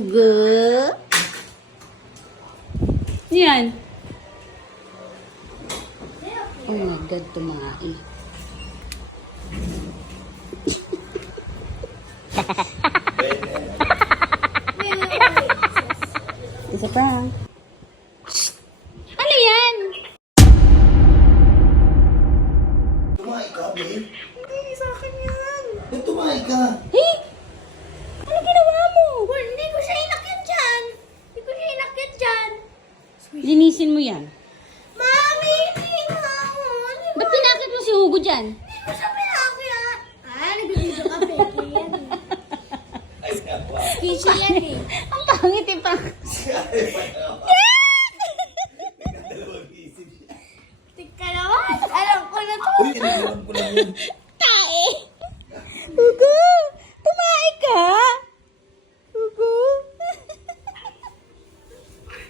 Hugo? Yan. Oh my God, tumae. Isa pa. Ano yan? Tumahay ka, babe. Hindi, sa akin yan. Ba't tumahay ka? Hey! Ano ginawa mo? Well, hindi ko siya inakit dyan. Hindi ko siya inakit dyan. Linisin mo yan. Mami, hindi na ako. Ba't pinakit mo si Hugo dyan? Hindi ko siya pinakit. Ah, nag-video ka, Peke yan eh. Ay, nawa. Kishy yan eh. Ang pangit eh pa. Dalawang isip siya. Tika naman. Alam ko na to. Uy, tiniwan ko lang yun.